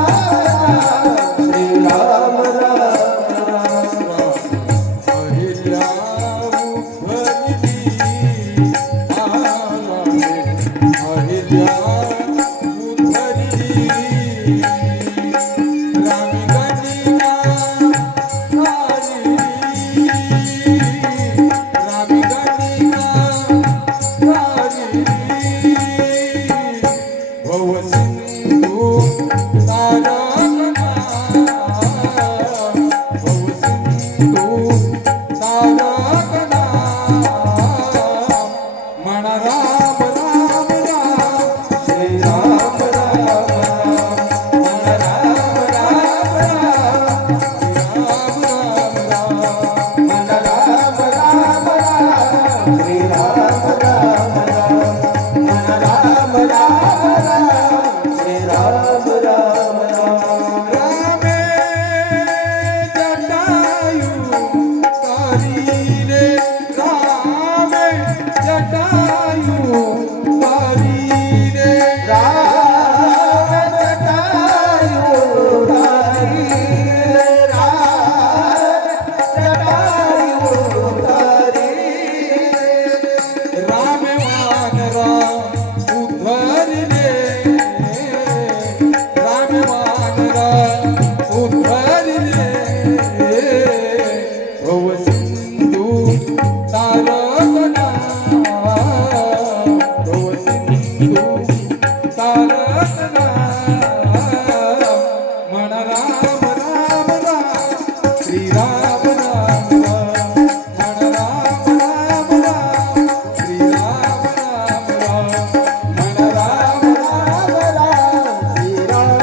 Oh ಸಾಕ मन राम रा श्रीराम राण राम राम रा श्री राम राम राम राम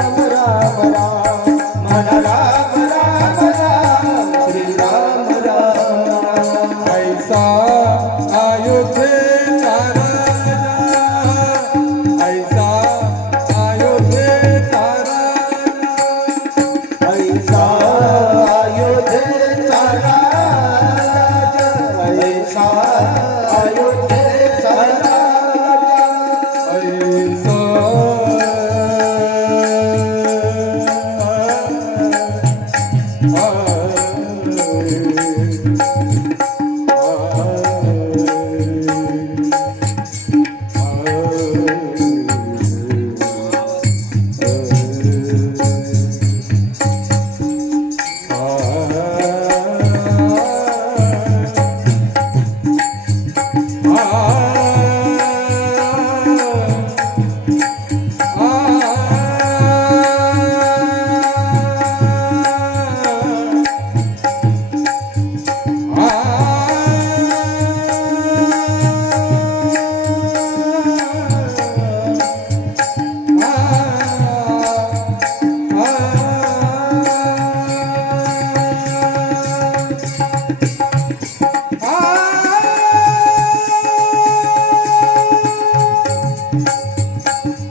राम राम ah.